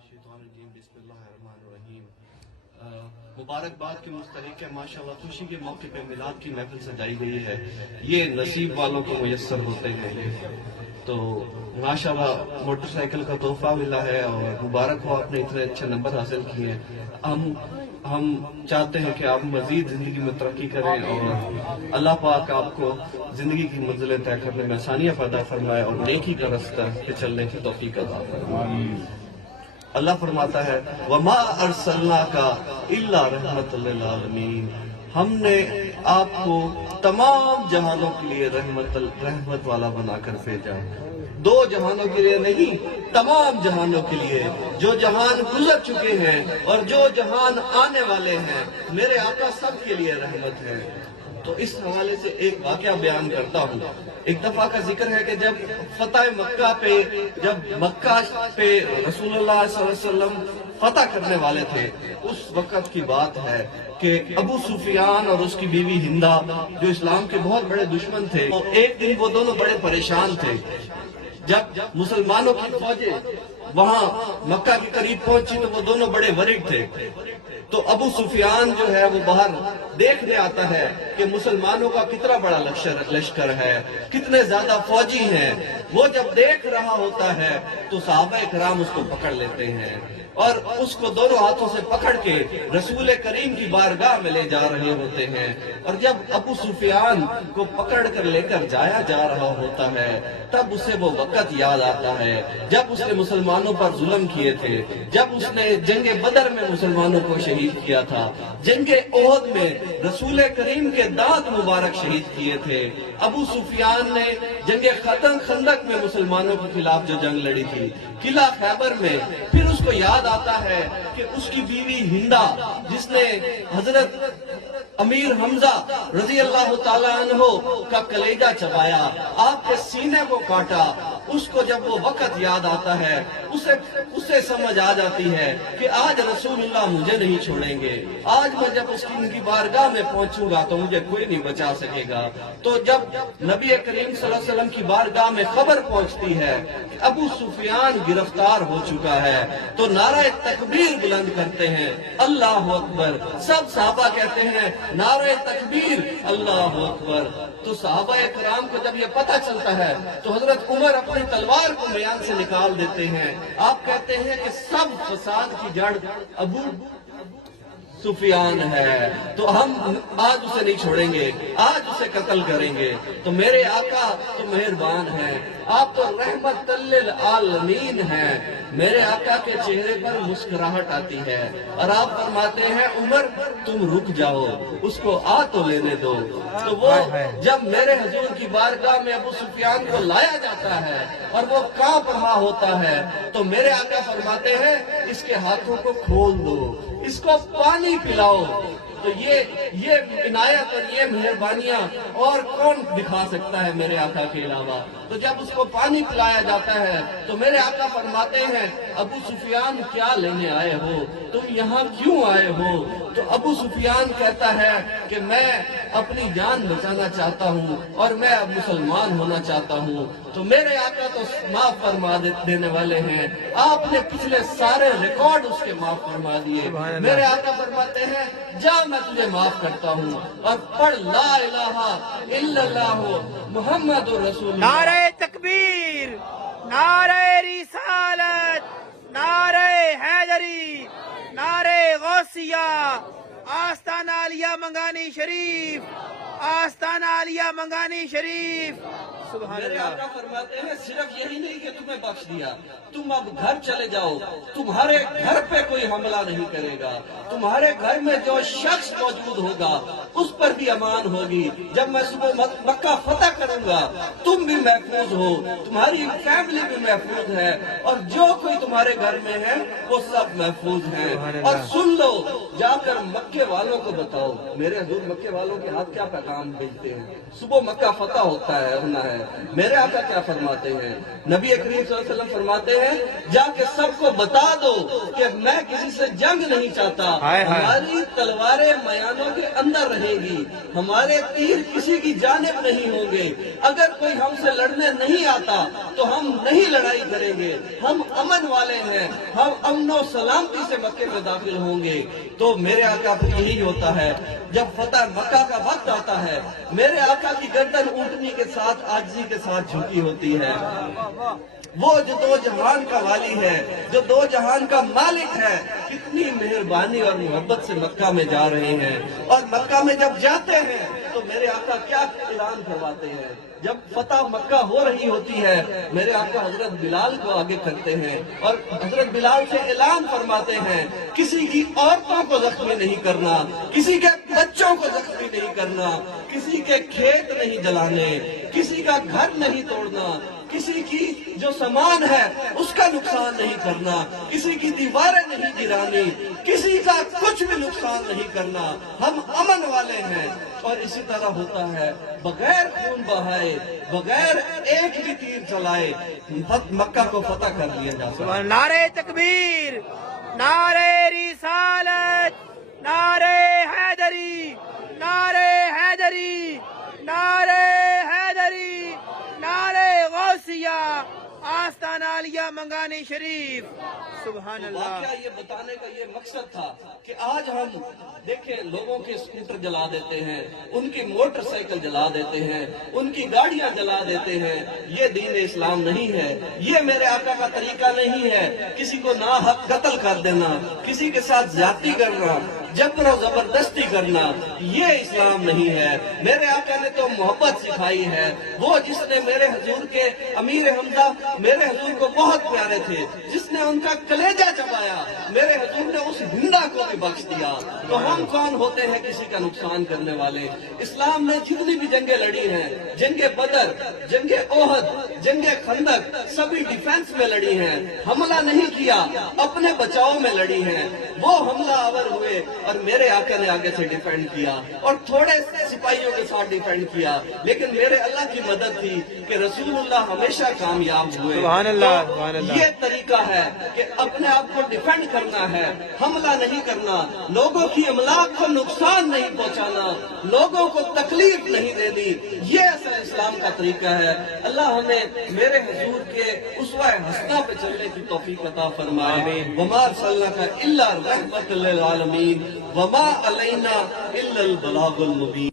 الشیطان الرجیم بسم اللہ الرحمن الرحیم۔ مبارکباد کے مستحق ہے، ماشاءاللہ خوشی کے موقع پہ میلاد کی محفل سجائی گئی ہے، یہ نصیب والوں کو میسر ہوتے ہیں۔ تو ماشاءاللہ موٹر سائیکل کا تحفہ ملا ہے اور مبارک ہو، آپ نے اتنے اچھے نمبر حاصل کیے ہیں۔ ہم چاہتے ہیں کہ آپ مزید زندگی میں ترقی کریں اور اللہ پاک آپ کو زندگی کی منزلیں طے کرنے میں آسانیاں پیدا فرمائے اور نیکی کا رستہ پہ چلنے کی توفیق عطا فرمائے۔ اللہ فرماتا ہے وَمَا أَرْسَلْنَاكَ إِلَّا رَحْمَةً لِلْعَالَمِينَ، ہم نے آپ کو تمام جہانوں کے لیے رحمت والا بنا کر بھیجا، دو جہانوں کے لیے نہیں، تمام جہانوں کے لیے، جو جہان گزر چکے ہیں اور جو جہان آنے والے ہیں، میرے آقا سب کے لیے رحمت ہے۔ تو اس حوالے سے ایک واقعہ بیان کرتا ہوں۔ ایک دفعہ کا ذکر ہے کہ جب فتح مکہ پہ، جب مکہ پہ رسول اللہ صلی اللہ علیہ وسلم فتح کرنے والے تھے، اس وقت کی بات ہے کہ ابو سفیان اور اس کی بیوی ہندہ جو اسلام کے بہت بڑے دشمن تھے، ایک دن وہ دونوں بڑے پریشان تھے۔ جب مسلمانوں کی فوجیں وہاں مکہ کے قریب پہنچی تو وہ دونوں بڑے ورد تھے۔ تو ابو سفیان جو ہے وہ باہر دیکھنے آتا ہے کہ مسلمانوں کا کتنا بڑا لشکر ہے، کتنے زیادہ فوجی ہیں۔ وہ جب دیکھ رہا ہوتا ہے تو صحابہ کرام اس کو پکڑ لیتے ہیں اور اس کو دونوں ہاتھوں سے پکڑ کے رسول کریم کی بارگاہ میں لے جا رہے ہوتے ہیں۔ اور جب ابو سفیان کو پکڑ کر لے کر جایا جا رہا ہوتا ہے تب اسے وہ وقت یاد آتا ہے جب اس نے مسلمانوں پر ظلم کیے تھے، جب اس نے جنگ بدر میں مسلمانوں کو شہید کیا تھا، جنگ احد میں رسول کریم کے دانت مبارک شہید کیے تھے۔ ابو سفیان نے جنگ خندق میں مسلمانوں کے خلاف جو جنگ لڑی تھی، قلعہ خیبر میں، پھر اس کو یاد آتا ہے کہ اس کی بیوی ہندہ جس نے حضرت امیر حمزہ رضی اللہ تعالیٰ عنہ کا کلیجہ چبایا، آپ کے سینے کو کاٹا، اس کو جب وہ وقت یاد آتا ہے اسے سمجھ آ جاتی ہے کہ آج رسول اللہ مجھے نہیں چھوڑیں گے، آج میں جب اس کی ان کی بارگاہ میں پہنچوں گا تو مجھے کوئی نہیں بچا سکے گا۔ تو جب نبی کریم صلی اللہ علیہ وسلم کی بارگاہ میں خبر پہنچتی ہے کہ ابو سفیان گرفتار ہو چکا ہے تو نعرہ تکبیر بلند کرتے ہیں، اللہ اکبر، سب صحابہ کہتے ہیں نعرہ تکبیر، اللہ اکبر۔ تو صحابہ کرام کو جب یہ پتہ چلتا ہے تو حضرت عمر اپنی تلوار کو میان سے نکال دیتے ہیں۔ آپ کہتے ہیں کہ سب فساد کی جڑ ابو سفیان ہے، تو ہم آج اسے نہیں چھوڑیں گے، آج اسے قتل کریں گے۔ تو میرے آقا تو مہربان ہیں، آپ تو رحمت للعالمین ہیں۔ میرے آقا کے چہرے پر مسکراہٹ آتی ہے اور آپ فرماتے ہیں عمر تم رک جاؤ، اس کو آ تو لینے دو۔ تو وہ جب میرے حضور کی بارگاہ میں ابو سفیان کو لایا جاتا ہے اور وہ کانپ رہا ہوتا ہے تو میرے آقا فرماتے ہیں اس کے ہاتھوں کو کھول دو، اس کو پانی پلاؤ۔ تو یہ عنایت اور یہ مہربانیاں اور کون دکھا سکتا ہے میرے آقا کے علاوہ؟ تو جب اس کو پانی پلایا جاتا ہے تو میرے آقا فرماتے ہیں ابو سفیان کیا لینے آئے ہو، تم یہاں کیوں آئے ہو؟ تو ابو سفیان کہتا ہے کہ میں اپنی جان بچانا چاہتا ہوں اور میں اب مسلمان ہونا چاہتا ہوں۔ تو میرے آقا تو معاف فرما دینے والے ہیں، آپ نے پچھلے سارے ریکارڈ اس کے معاف فرما دیے۔ میرے آقا فرماتے ہیں جا میں تجھے معاف کرتا ہوں اور پڑھ لا الہ الا اللہ محمد رسول اللہ۔ نعرہ تکبیر، نعرہ رسالت، نعرہ حیدری، نعرہ غوثیہ، آستانہ عالیہ منگانی شریف، آستانہ عالیہ منگانی شریف۔ میرے آقا فرماتے ہیں صرف یہی نہیں کہ تمہیں بخش دیا، تم اب گھر چلے جاؤ، تمہارے گھر پہ کوئی حملہ نہیں کرے گا، تمہارے گھر میں جو شخص موجود ہوگا اس پر بھی امان ہوگی۔ جب میں صبح مکہ فتح کروں گا تم بھی محفوظ ہو، تمہاری فیملی بھی محفوظ ہے اور جو کوئی تمہارے گھر میں ہے وہ سب محفوظ ہیں۔ اور سن لو، جا کر مکے والوں کو بتاؤ، میرے حضور مکے والوں کے ہاتھ کیا پیغام بھیجتے ہیں۔ صبح مکہ فتح ہوتا ہے ہے۔ میرے آقا کیا فرماتے ہیں؟ نبی کریم صلی اللہ علیہ وسلم فرماتے ہیں جا کے سب کو بتا دو کہ میں کسی سے جنگ نہیں چاہتا، ہماری تلواریں میانوں کے اندر رہے گی، ہمارے تیر کسی کی جانب نہیں ہوں گے، اگر کوئی ہم سے لڑنے نہیں آتا تو ہم نہیں لڑائی کریں گے، ہم امن والے ہیں، ہم امن و سلامتی سے مکے میں داخل ہوں گے۔ تو میرے آقا پھر یہی ہوتا ہے، جب فتح مکہ کا وقت آتا ہے میرے آقا کی گردن اونٹنی کے ساتھ عاجزی کے ساتھ جھکی ہوتی ہے۔ وہ جو دو جہان کا والی ہے، جو دو جہان کا مالک ہے، کتنی مہربانی اور محبت سے مکہ میں جا رہے ہیں، اور مکہ میں جب جاتے ہیں تو میرے آقا کیا اعلان کرواتے ہیں؟ جب فتح مکہ ہو رہی ہوتی ہے میرے آقا حضرت بلال کو آگے کرتے ہیں اور حضرت بلال سے اعلان فرماتے ہیں کسی کی عورتوں کو زخمی نہیں کرنا، کسی کے بچوں کو زخمی نہیں کرنا، کسی کے کھیت نہیں جلانے، کسی کا گھر نہیں توڑنا، کسی کی جو سامان ہے اس کا نقصان نہیں کرنا، کسی کی دیواریں نہیں گرانی، کسی کا کچھ بھی نقصان نہیں کرنا، ہم امن والے ہیں۔ اور اسی طرح ہوتا ہے، بغیر خون بہائے، بغیر ایک بھی تیر چلائے مکہ کو فتح کر لیا جا سکتا ہے۔ نعرہ تکبیر، نعرہ رسالت، نعرہ حیدری، نعرہ حیدری، نعرہ حیدری، نعرہ غوثیہ، آستانہ عالیہ منگانی شریف۔ سبحان اللہ۔ واقعہ یہ بتانے کا یہ مقصد تھا کہ آج ہم دیکھیں لوگوں کے اسکوٹر جلا دیتے ہیں، ان کی موٹر سائیکل جلا دیتے ہیں، ان کی گاڑیاں جلا دیتے ہیں، یہ دین اسلام نہیں ہے، یہ میرے آقا کا طریقہ نہیں ہے۔ کسی کو ناحق قتل کر دینا، کسی کے ساتھ زیادتی کرنا، جبر و زبردستی کرنا، یہ اسلام نہیں ہے۔ میرے آقا نے تو محبت سکھائی ہے، وہ جس نے میرے حضور کے امیر حمزہ میرے حضور کو بہت پیارے تھے، جس نے ان کا کلیجہ چبایا، میرے حضور نے اس ہندا کو بھی بخش دیا۔ تو ہم کون ہوتے ہیں کسی کا نقصان کرنے والے؟ اسلام نے جتنی بھی جنگیں لڑی ہیں، جنگ بدر، جنگ احد، جنگ خندق، سبھی ڈیفنس میں لڑی ہیں، حملہ نہیں کیا، اپنے بچاؤ میں لڑی ہیں۔ وہ حملہ آور ہوئے اور میرے آقا نے آگے سے ڈیفینڈ کیا اور تھوڑے سپاہیوں کے ساتھ ڈیفینڈ کیا، لیکن میرے اللہ کی مدد تھی کہ رسول اللہ ہمیشہ کامیاب ہوئے۔ سبحان اللہ، سبحان اللہ۔ یہ طریقہ ہے کہ اپنے آپ کو ڈیفینڈ کرنا ہے، حملہ نہیں کرنا، لوگوں کی املاک کو نقصان نہیں پہنچانا، لوگوں کو تکلیف نہیں دینی، یہ اصل اسلام کا طریقہ ہے۔ اللہ ہمیں میرے حضور کے اسوہ حسنہ پہ چلنے کی توفیق عطا فرمائے۔ وما ارسلناک الا رحمۃ للعالمین وما علینا الا البلاغ المبین۔